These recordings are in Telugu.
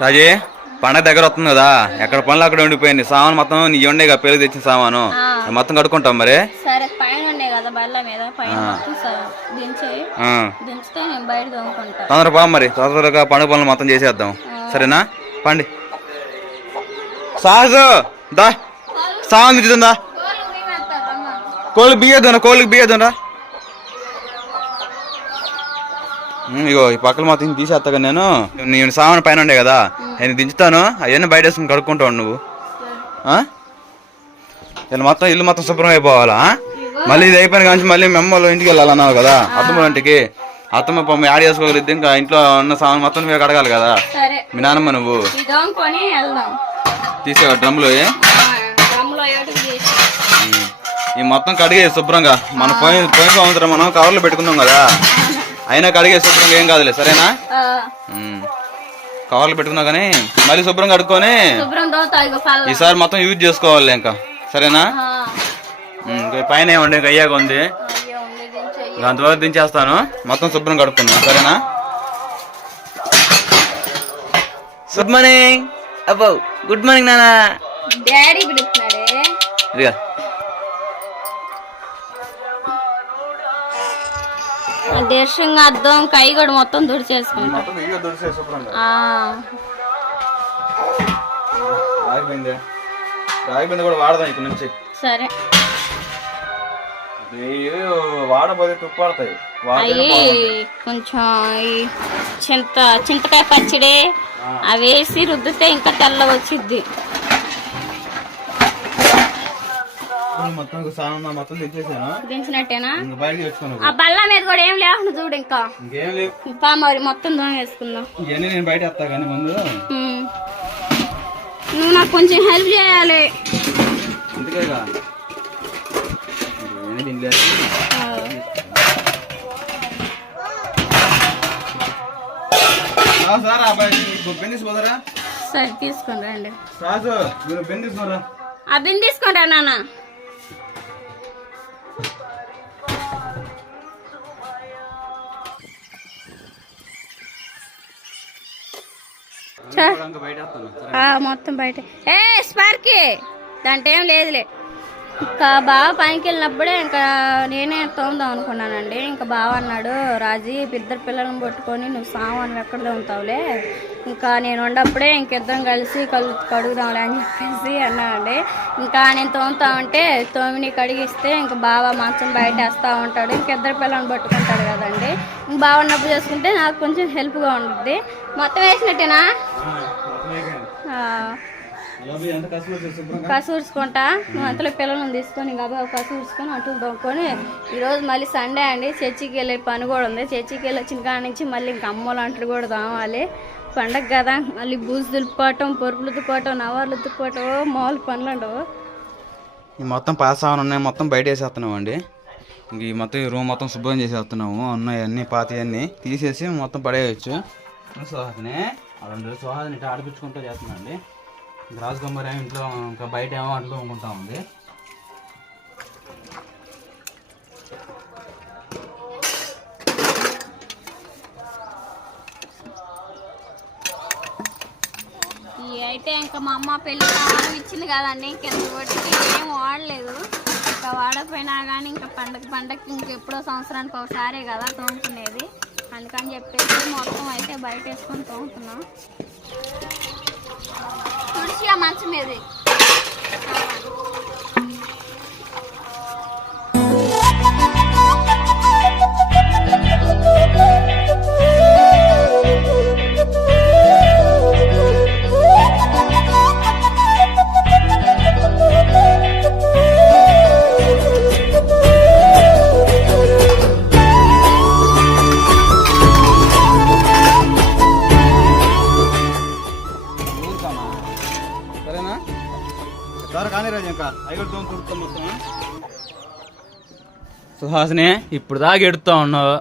రాజీ పండగ దగ్గర వస్తుంది కదా. ఎక్కడ పనులు అక్కడ ఉండిపోయింది. సామాన్ మొత్తం నీ ఉండే కదా పెళ్ళి తెచ్చిన సామాను. మొత్తం కడుక్కుంటాం మరి. సరే పైన ఉన్నాయి కదా బల్ల మీద పైన మొత్తం స- దించే ఆ. దించితే నేను బయట దొంగకుంటా తొందర పా మరి. తొందరగా పండుగ పనులు మొత్తం చేసేద్దాం. సరేనా? పండి. సాహసు దా. సామాన్ తెచ్చుతుందా కోళ్ళకి బియ్యద్దునా? కోళ్ళకి బియ్యద్దునా? ఇగో ఈ పక్కల మొత్తం తీసేస్తా కదా నేను. నేను సామాన్ పైన ఉండే కదా నేను దించుతాను. అవన్నీ బయట వేసుకుని కడుక్కుంటావు నువ్వు? ఇలా మొత్తం ఇల్లు మొత్తం శుభ్రం అయిపోవాలా? మళ్ళీ ఇది అయిపోయిన కానీ మళ్ళీ మెమ్మలు ఇంటికి వెళ్ళాలన్నావు కదా అత్తమ్మ ఇంటికి. అత్తమ్మ పాపం యాడ్ చేసుకోగలిగితే ఇంకా ఇంట్లో ఉన్న సామాన్ మొత్తం మీరు కడగాలి కదా. మీ నాన్నమ్మ నువ్వు. తీసేవా డ్రమ్లో ఈ మొత్తం కడిగే శుభ్రంగా. మన పోయిన పోయిన సంవత్సరం మనం కవర్లో పెట్టుకున్నాం కదా. అయినా కడిగే శుభ్రంగా ఏం కాదులే సరేనా. కవర్లు పెట్టుకున్నా కానీ మళ్ళీ శుభ్రంగా కడుక్కొని ఈసారి మొత్తం యూజ్ చేసుకోవాలి ఇంకా సరేనా? పైన ఏమండి ఇంకా అయ్యాక ఉంది. అంతవరకు దించేస్తాను. మొత్తం శుభ్రం కడుక్కుందాం సరేనా? గుడ్ మార్నింగ్ అబ్బో గుడ్ మార్నింగ్ నాన్న డాడీ పిలుస్తున్నాడే. ఇదిగా. దేశంగా అద్దం కై కూడా మొత్తం దుడిచేసుకుంటా. మొత్తం ఇయ్యో దొరికే శుభ్రంగా ఆ, రాగి బిందె రాగి బిందె కూడా వాడదాం ఇక్కడ నుంచి. సరే. ఇవి వాడబోతే తుప్పాడతాయి. అవి కొంచెం చింత చింతకాయ పచ్చడి అవి వేసి రుద్దితే ఇంకా తెల్ల వచ్చిద్ది. మొత్తం సామాన్ మొత్తం తెచ్చేసాను దించినట్టేనా బయటకి ఆ బల్ల మీద కూడా ఏం లేకుండా చూడు ఇంకా. ఇంకేం లేవు. పా మరి మొత్తం దూరం వేసుకుందాం ఇవన్నీ నేను బయట వేస్తా కానీ ముందు. ఉమ్. నువ్వు నాకు కొంచెం హెల్ప్ చేయాలి. అందుకేగా సార్ సరే తీసుకొని రండి. రాజు మీరు ఆ బిన్ తీసుకొని రా నాన్న. మొత్తం బయట. ఏ స్పార్కి! దాంట్లో ఏం లేదులే. ఇంకా బావ పనికి వెళ్ళినప్పుడే ఇంకా నేనే తోముదాం అనుకున్నానండి. ఇంకా బావ అన్నాడు రాజీ ఇద్దరు పిల్లలను పట్టుకొని నువ్వు సామాన్లు ఎక్కడ తోముతావులే ఇంకా నేను ఉన్నప్పుడే ఇంకిద్దరం కలిసి కలు కడుగుదాంలే అని చెప్పేసి అన్నానండి. ఇంకా నేను తోముతా ఉంటే తోమిని కడిగిస్తే ఇంకా బావ మంచం బయట వేస్తూ ఉంటాడు. ఇంకిద్దరు పిల్లలను పట్టుకుంటాడు కదండి. ఇంక బావ ఉన్నప్పుడు చేసుకుంటే నాకు కొంచెం హెల్ప్గా ఉంటుంది మొత్తం వేసినట్టేనా? కసూర్చుకుంటా నువ్వు అంతలో పిల్లలను తీసుకొని ఇంకా కసూర్చుకొని అటు దొంగకొని ఈరోజు మళ్ళీ సండే అండి. చర్చికి వెళ్ళే పని కూడా ఉంది. చర్చికి వెళ్ళి వచ్చిన కాడ నుంచి మళ్ళీ ఇంకా అమ్మలు అంటలు కూడా తోమాలి. పండగ కదా. మళ్ళీ బూజు దులుపుకోవటం పరుపులు దుక్కోవటం నవర్లు దుక్కోవటం మామూలు పనులు ఉండవు. ఈ మొత్తం పాస్ అవన్నీ ఉన్నాయి. మొత్తం బయట వేసేస్తున్నాం అండి. ఇంక ఈ మొత్తం ఈ రూమ్ మొత్తం శుభ్రం చేసేస్తున్నాము. ఉన్నాయి అన్ని పాతి అన్ని. తీసేసి మొత్తం పడేయచ్చు. సుహాసిని? రెండు సుహాసిని ఇట్లా ఆడిపించుకుంటూ చేస్తున్నాండి గ్రాస్ గంబర్ ఏమో ఇంట్లో ఇంకా బయట ఏమో అట్లా వండుకుంటా ఉంది. అయితే ఇంకా మా అమ్మ పెళ్ళి ఇచ్చింది కదండి ఇంకెంత కొట్టి ఏం వాడలేదు. ఇంకా వాడకపోయినా కానీ ఇంకా పండగ పండగకి ఇంకెప్పుడో సంవత్సరానికి ఒకసారే కదా తోముకునేది. అందుకని చెప్పేసి మొత్తం అయితే బయట వేసుకొని తోముతున్నాం. తుడిచి ఆ మంచం మీది సుహాసిని ఇప్పుడు దాకా ఎడుతా ఉన్నావు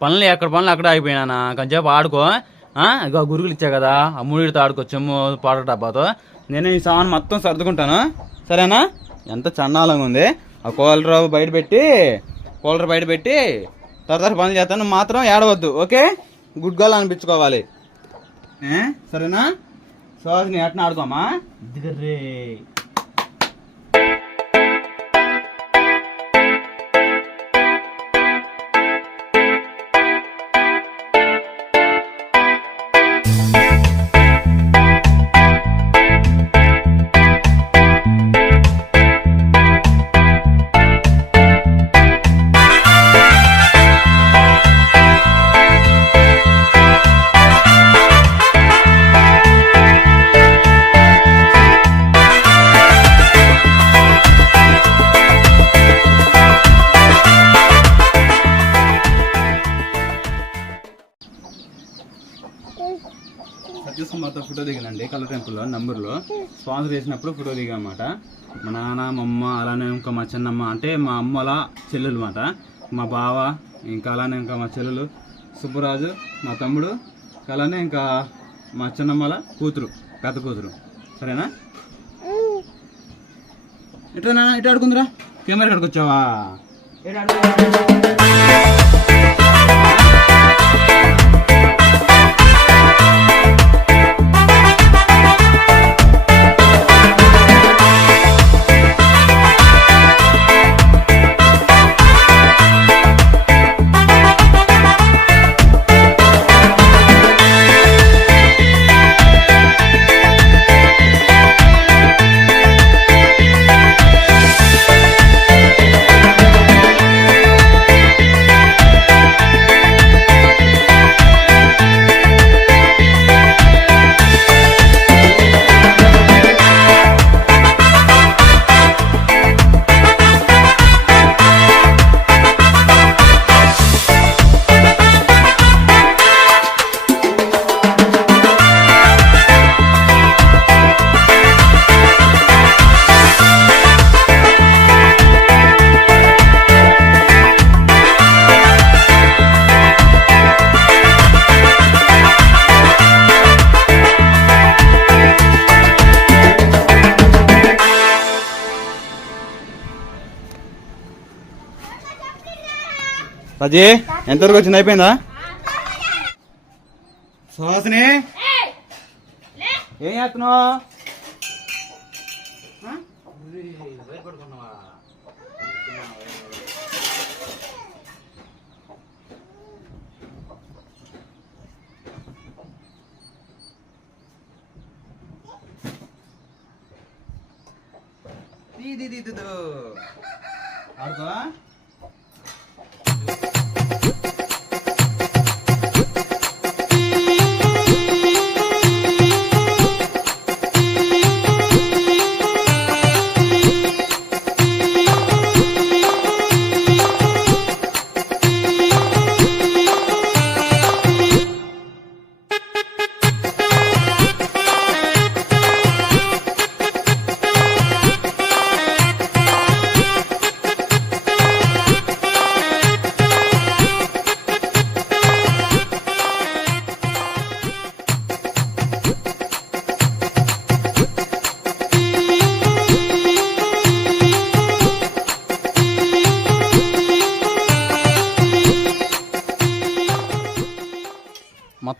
పనులు ఎక్కడ పనులు అక్కడ ఆగిపోయినా కొంచెంసేపు ఆడుకో ఆ? గురుకులు గురుగులు ఇచ్చా కదా ఆ మూడితో ఆడుకో చెమ్ము పాట డబ్బాతో. నేను ఈ సామాన్ మొత్తం సర్దుకుంటాను. సరేనా? ఎంత చండాలంగా ఉంది. ఆ కూలర్ బయట పెట్టి కూలర్ బయట పెట్టి తర్వాత పనులు చేస్తాను. మాత్రం ఏడవద్దు ఓకే? Good girl అనిపించుకోవాలి. సరేనా? సుహాసిని ఎట్లా ఆడుకోమా? దిగర్రే సత్యసుమార్తో ఫోటో దిగానండి కలర్ టెంపుల్లో నంబర్లో. స్పాన్సర్ చేసినప్పుడు ఫోటో దిగామాట మా నాన్న మా అమ్మ అలానే ఇంకా మా చిన్నమ్మ అంటే మా అమ్మల చెల్లెలు మాట మా బావ ఇంకా అలానే ఇంకా మా చెల్లెలు సుబ్బరాజు మా తమ్ముడు అలానే ఇంకా మా చిన్నమ్మల కూతురు పెద్ద కూతురు. సరేనా? ఇట్లా నాన్న ఇటు ఆడుకుందిరా. కెమెరా కాడికి వచ్చావా? ఇటు ఎంతవరకు వచ్చింది? అయిపోయిందా? సుహాసిని ఏం చేస్తున్నావు? ఆ? ఉరి, భయపడుకున్నావా? దీ,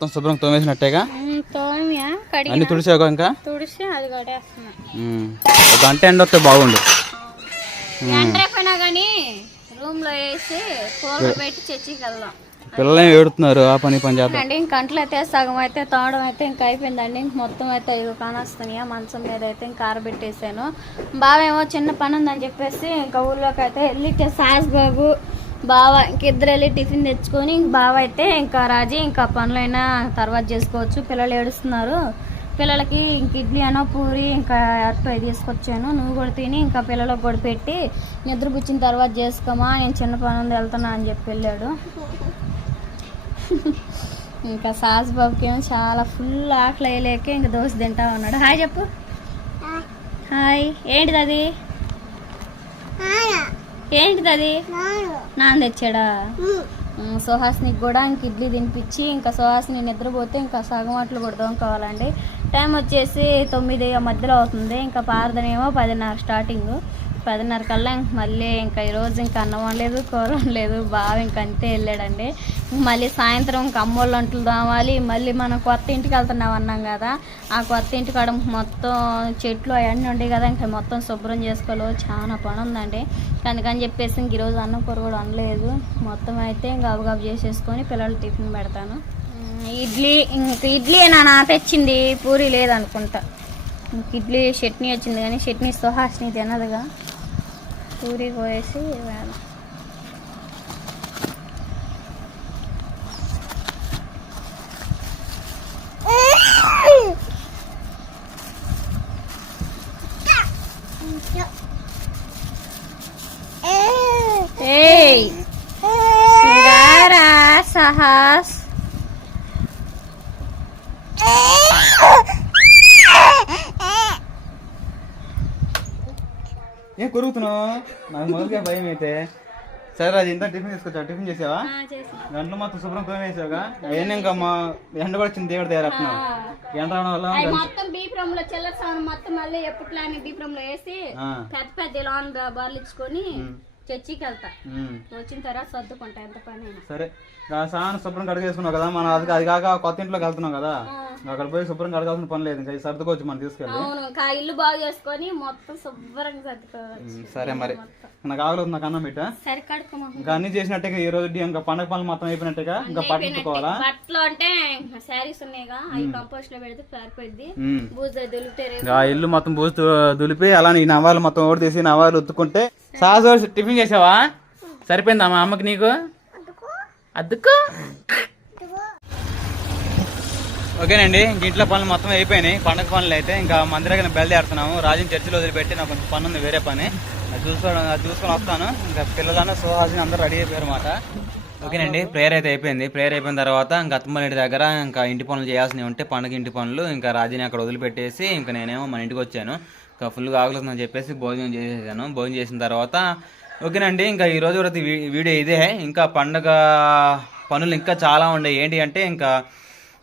మొత్తం శుభ్రం తోమేసినట్టేగా? తోమియా? కడిగి అన్ని తుడిసావు ఇంకా? తుడిసి అది. ఒక గంట ఎండ వస్తే బాగుండు. పిల్లలు ఏడుతున్నారు? ఆ పని పని చేద్దాం. అండి ఇంక కంట్లో అయితే సగం అయితే తోవడం అయితే ఇంకా అయిపోయిందండి. ఇంక మొత్తం అయితే ఇవి కానొస్తున్నాయి. మంచం మీద అయితే ఇంకా ఆరబెట్టేసాను. బావేమో చిన్న పని ఉందని చెప్పేసి ఇంకా ఊళ్ళోకి అయితే వెళ్ళి సాస్ బాబు బావ ఇంక ఇద్దరు వెళ్ళి టిఫిన్ తెచ్చుకొని ఇంక బావ అయితే ఇంకా రాజీ ఇంకా పనులైనా తర్వాత చేసుకోవచ్చు. పిల్లలు ఏడుస్తున్నారు. పిల్లలకి ఇంక ఇడ్లీ అనో పూరి ఇంకా అట్టు తీసుకొచ్చాను. నువ్వు కూడా తిని ఇంకా పిల్లలకు కూడా పెట్టి నిద్ర కూర్చిన తర్వాత చేసుకోమా నేను చిన్న పని ఉంది వెళ్తున్నా అని చెప్పి వెళ్ళాడు. ఇంకా సాస్ బాబుకి ఏమో చాలా ఫుల్ ఆకలి అయ్యలేక ఇంకా దోశ తింటా ఉన్నాడు. హాయ్ చెప్పు. హాయ్. ఏంటిది అది? ఏంటిది అది? నాన్న తెచ్చాడా? ఉమ్, సుహాస్నికి కూడా ఇంక ఇడ్లీ తినిపించి ఇంకా సుహాస్ని నిద్రపోతే ఇంకా సగం అట్లు కూడా దొంగకోవాలండి టైం వచ్చేసి తొమ్మిది మధ్యలో అవుతుంది. ఇంకా పారదనేమో పదిన్నర స్టార్టింగ్. పదిన్నర కల్లా ఇంక మళ్ళీ ఇంకా ఈరోజు ఇంకా అన్నం వండలేదు కూర వండలేదు బావ ఇంక అంతే వెళ్ళాడండి. ఇంక మళ్ళీ సాయంత్రం ఇంక అమ్మోళ్ళు వంటలు దావాలి మళ్ళీ మనం కొత్త ఇంటికి వెళ్తున్నాం అన్నాం కదా. ఆ కొత్త ఇంటి కాడ మొత్తం చెట్లు అవన్నీ ఉండేవి కదా ఇంకా మొత్తం శుభ్రం చేసుకోవాలి చాలా పని ఉందండి. అందుకని చెప్పేసి ఇంక ఈరోజు అన్నం కూర కూడా వండలేదు. మొత్తం అయితే ఇంకా గబగబు చేసేసుకొని పిల్లలు టిఫిన్ పెడతాను. ఇడ్లీ ఇంక ఇడ్లీ నాన్న తెచ్చింది పూరి లేదనుకుంటా. ఇంక ఇడ్లీ చట్నీ వచ్చింది కానీ చట్నీ సుహాస్ని తినదుగా. 우리 고의 신이라나 ఏం కొరుగుతున్నావు నాకు మొదలుగా భయం అయితే సరే రాజు ఇంత టిఫిన్ తీసుకొచ్చా టిఫిన్ చేసావా? గంటలు మొత్తం శుభ్రం తోమేసావుగా అవన్నీ ఇంకా మా ఎండ కూడా వచ్చింది దేవుడి దగ్గర అట్లా ఎండ రావడం వల్ల మొత్తం బీప్రమ్లో చిల్లర సామాన్ మొత్తం మళ్ళీ ఎప్పట్లానే బీప్రమ్లో వేసి పెద్ద పెద్ద లాన్ బార్లు ఇచ్చుకొని చర్చికి వెళ్తా వచ్చిన తర్వాత సర్దుకుంటా ఎంత పని సరే సామాన్ శుభ్రం కడిగేసుకున్నావు కదా మనం అది అది కాక కొత్త ఇంట్లోకి వెళ్తున్నాం కదా అక్కడ పోయి శుభ్రం కడగాల్సిన పని లేదు ఇంకా సర్దుకోవచ్చు మనం తీసుకెళ్ళి. అవును ఇల్లు బాగు చేసుకొని మొత్తం శుభ్రంగా సర్దుకోవాలి ఉమ్, సరే మరి. నాకు ఆగలేదు నాకు అన్నం పెట్టా సరే కడుకోమా ఇంకా అన్ని చేసినట్టే ఈ రోజు ఇంకా పండగ పనులు మొత్తం అయిపోయినట్టుగా ఇంకా పట్టుకోవాలా బట్టలు అంటే శారీస్ ఉన్నాయిగా అవి కంపోస్ట్లో పెడితే సరిపోద్ది ఉమ్. బూజ దులిపితే ఇల్లు మొత్తం బూస్తూ దులిపి అలానే ఈ నవాలు మొత్తం ఓడి తీసి నవాలు ఉత్తుకుంటే సాసు టిఫిన్ చేసావా? సరిపోయిందా మా అమ్మకి నీకు? అద్దుకో. ఓకేనండి ఇంక ఇంట్లో పనులు మొత్తం అయిపోయినాయి. పండగ పనులు అయితే ఇంకా మందిరగా బయలుదేరుతున్నాము. రాజుని చర్చిలో వదిలిపెట్టి నాకు కొంచెం పని ఉంది వేరే పని. అది చూసుకోవడం అది చూసుకొని వస్తాను. ఇంకా పిల్లలను సుహాసిని అందరూ రెడీ అయిపోయారు అనమాట ఓకేనండి ప్రేయర్ అయితే అయిపోయింది. ప్రేయర్ అయిపోయిన తర్వాత ఇంకా అత్తమ్మ ఇంటి దగ్గర ఇంకా ఇంటి పనులు చేయాల్సినవి ఉంటే పండగ ఇంటి పనులు ఇంకా రాజుని అక్కడ వదిలిపెట్టేసి ఇంకా నేనేమో మన ఇంటికి వచ్చాను. ఇంకా ఫుల్గా ఆగుతుందని చెప్పేసి భోజనం చేసేసాను. భోజనం చేసిన తర్వాత ఓకేనండి ఇంకా ఈరోజు రోజు వరకు వీడియో ఇదే. ఇంకా పండగ పనులు ఇంకా చాలా ఉన్నాయి ఏంటి అంటే ఇంకా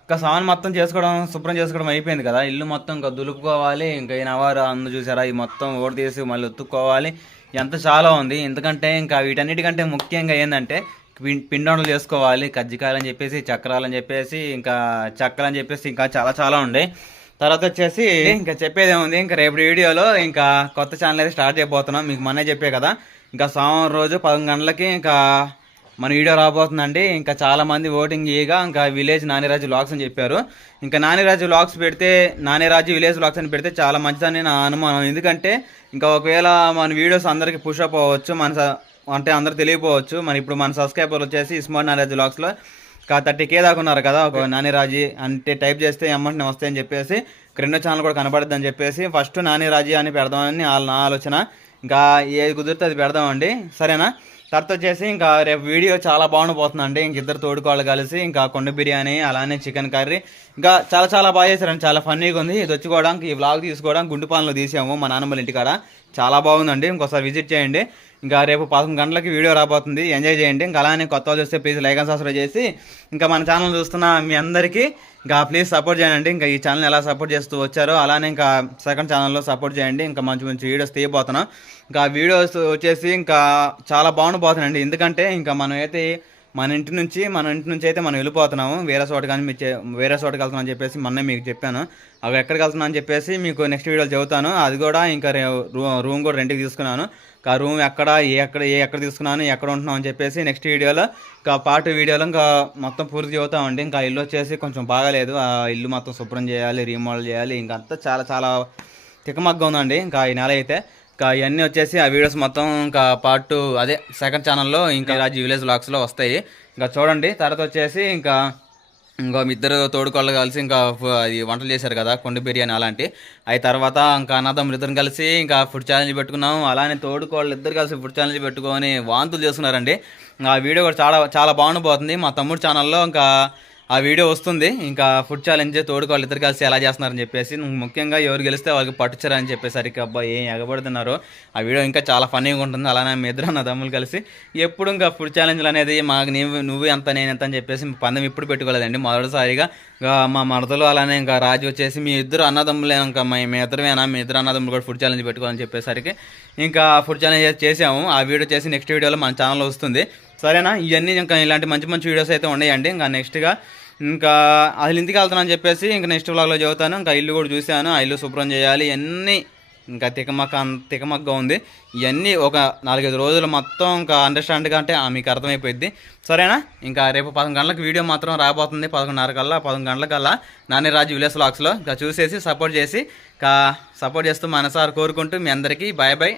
ఇంకా సామాన్ మొత్తం చేసుకోవడం శుభ్రం చేసుకోవడం అయిపోయింది కదా. ఇల్లు మొత్తం ఇంకా దులుపుకోవాలి. ఇంకా ఈ నవారు అందు చూసారా? ఈ మొత్తం ఓడి తీసి మళ్ళీ ఒత్తుకోవాలి ఎంత చాలా ఉంది. ఎందుకంటే ఇంకా వీటన్నిటికంటే ముఖ్యంగా ఏంటంటే పిండొండలు చేసుకోవాలి. కజ్జికాయలు అని చెప్పేసి చక్రాలు అని చెప్పేసి ఇంకా చక్కలు అని చెప్పేసి ఇంకా చాలా చాలా ఉండే. తర్వాత వచ్చేసి ఇంకా చెప్పేది ఏముంది? ఇంకా రేపు వీడియోలో ఇంకా కొత్త ఛానల్ అయితే స్టార్ట్ చేయబోతున్నాం. మీకు మొన్నే చెప్పే కదా. ఇంకా సోమవారం రోజు పదకొండు గంటలకి ఇంకా మన వీడియో రాబోతుందండి. ఇంకా చాలామంది ఓటింగ్ చేయగా ఇంకా విలేజ్ నానిరాజు లాక్స్ అని చెప్పారు. ఇంకా నానిరాజు లాక్స్ పెడితే నానిరాజు విలేజ్ లాక్స్ అని పెడితే చాలా మంచిదని నా అనుమానం. ఎందుకంటే ఇంకా ఒకవేళ మన వీడియోస్ అందరికి పుష్ అప్ అవ్వచ్చు మన స- అంటే అందరు తెలియపోవచ్చు మన ఇప్పుడు మన సబ్స్క్రైబర్లు వచ్చేసి స్మార్ట్ నానిరాజు లాక్స్లో ఇంకా థర్టీ కే దాకా ఉన్నారు కదా ఒక నానిరాజు అంటే టైప్ చేస్తే అమౌంట్ నేను వస్తాయని చెప్పేసి ఒక రెండో ఛానల్ కూడా కనబడద్దని చెప్పేసి ఫస్ట్ నానిరాజీ అని పెడదామని వాళ్ళ నా ఆలోచన. ఇంకా ఏది కుదిరితే అది పెడదామండి. సరేనా? తర్వాత వచ్చేసి ఇంకా రేపు వీడియో చాలా బాగుండిపోతుందండి ఇంక ఇద్దరు తోడుకోళ్ళు కలిసి ఇంకా కొండ బిర్యానీ అలానే చికెన్ కర్రీ. ఇంకా చాలా చాలా బాగా చేశారండి. చాలా ఫన్నీగా ఉంది. ఇది వచ్చుకోవడానికి ఈ వ్లాగ్ తీసుకోవడానికి గుండుపాలలో తీసాము మా నాన్నమ్మల ఇంటికాడ. చాలా బాగుందండి. ఇంకోసారి విజిట్ చేయండి. ఇంకా రేపు పదకొండు గంటలకి వీడియో రాబోతుంది. ఎంజాయ్ చేయండి. ఇంకా అలానే కొత్త వాళ్ళు చూస్తే ప్లీజ్ లైక్ అండ్ సబ్స్క్రైబ్ చేసి ఇంకా మన ఛానల్ చూస్తున్న మీ అందరికీ ఇంకా ప్లీజ్ సపోర్ట్ చేయండి. ఇంకా ఈ ఛానల్ ఎలా సపోర్ట్ చేస్తూ వచ్చారో అలానే ఇంకా సెకండ్ ఛానల్లో సపోర్ట్ చేయండి. ఇంకా మంచి మంచి వీడియోస్ తీయబోతున్నాం. ఇంకా వీడియోస్ వచ్చేసి ఇంకా చాలా బాగుండిపోతున్నాయండి ఎందుకంటే ఇంకా మనం అయితే మన ఇంటి నుంచి మన ఇంటి నుంచి అయితే మనం వెళ్ళిపోతున్నాము. వేరే చోట కానీ మీ వేరే చోటకి వెళ్తున్నాం అని చెప్పేసి మొన్నే మీకు చెప్పాను. అవి ఎక్కడికి వెళ్తున్నా అని చెప్పేసి మీకు నెక్స్ట్ వీడియోలో చెబుతాను. అది కూడా ఇంకా రూ- రూమ్ కూడా రెంట్కి తీసుకున్నాను. ఆ రూమ్ ఎక్కడ ఏ ఎక్కడ ఏ ఎక్కడ తీసుకున్నాను ఎక్కడ ఉంటున్నాం అని చెప్పేసి నెక్స్ట్ వీడియోలో ఇంకా పార్ట్ వీడియోలో ఇంకా మొత్తం పూర్తి చెబుతామండి. ఇంకా ఇల్లు వచ్చేసి కొంచెం బాగాలేదు. ఆ ఇల్లు మొత్తం శుభ్రం చేయాలి రీమోడల్ చేయాలి. ఇంకంతా అంతా చాలా చాలా తికమగ్గా ఉందండి. ఇంకా ఈ నెల అయితే. ఇంకా ఇవన్నీ వచ్చేసి ఆ వీడియోస్ మొత్తం ఇంకా పార్ట్ టూ అదే సెకండ్ ఛానల్లో ఇంకా రాజు విలేజ్ బ్లాగ్స్లో వస్తాయి. ఇంకా చూడండి తర్వాత వచ్చేసి ఇంకా ఇంకా మీ ఇద్దరు తోడుకోళ్ళు కలిసి ఇంకా అది వంటలు చేశారు కదా కొండ బిర్యానీ అలాంటి. అవి తర్వాత ఇంకా అన్నదమ్ములు ఇద్దరు కలిసి ఇంకా ఫుడ్ ఛాలెంజ్ పెట్టుకున్నాం అలానే తోడుకోళ్ళు ఇద్దరు కలిసి ఫుడ్ ఛాలెంజ్ పెట్టుకొని వాంతులు చేసుకున్నారండి ఆ వీడియో కూడా చాలా చాలా బాగుండిపోతుంది. మా తమ్ముడు ఛానల్లో ఇంకా ఆ వీడియో వస్తుంది. ఇంకా ఫుడ్ ఛాలెంజ్ తోడుకు వాళ్ళు ఇద్దరు కలిసి ఎలా చేస్తున్నారని చెప్పేసి నువ్వు ముఖ్యంగా ఎవరు గెలిస్తే వాళ్ళకి పట్టుచరా చెప్పేసరికి అబ్బా ఏం ఎగబడుతున్నారు. ఆ వీడియో ఇంకా చాలా ఫన్నీగా ఉంటుంది. అలానే మీ ఇద్దరు నా తమ్ములు కలిసి. ఎప్పుడు ఇంకా ఫుడ్ ఛాలెంజ్లు అనేది మాకు నువ్వు నువ్వు ఎంత నేను ఎంత అని చెప్పేసి పందెం ఇప్పుడు పెట్టుకోలేదండి. మొదటిసారిగా మా మరదలు అలానే ఇంకా రాజు వచ్చేసి మీ ఇద్దరు అన్నదమ్ములే ఇంకా మీ ఇద్దరమేనా? మీ ఇద్దరు అన్నదమ్ములు కూడా ఫుడ్ ఛాలెంజ్ పెట్టుకోవాలని చెప్పేసరికి ఇంకా ఫుడ్ ఛాలెంజ్ చేసాము ఆ వీడియో చేసి నెక్స్ట్ వీడియోలో మన ఛానల్ వస్తుంది. సరేనా? ఇవన్నీ ఇంకా ఇలాంటి మంచి మంచి వీడియోస్ అయితే ఉన్నాయండి. ఇంకా నెక్స్ట్గా ఇంకా అసలు ఇంటికి వెళ్తానని చెప్పేసి ఇంకా నెక్స్ట్ వ్లాగ్లో చదువుతాను ఇంకా ఇల్లు కూడా చూశాను. ఆ ఇల్లు శుభ్రం చేయాలి. ఇవన్నీ ఇంకా తికమక్క అంత తికమక్కగా ఉంది. ఇవన్నీ ఒక నాలుగైదు రోజులు మొత్తం ఇంకా అండర్స్టాండ్గా అంటే ఆ మీకు అర్థమైపోయింది సరేనా? ఇంకా రేపు పదకొండు గంటలకు వీడియో మాత్రం రాబోతుంది. పదకొండున్నర కల్లా పదకొండు గంటలకల్లా నాని రాజు విలేస్ లాక్స్లో ఇంకా చూసేసి సపోర్ట్ చేసి ఇంకా సపోర్ట్ చేస్తూ మనసారి కోరుకుంటూ మీ అందరికీ బాయ్ బాయ్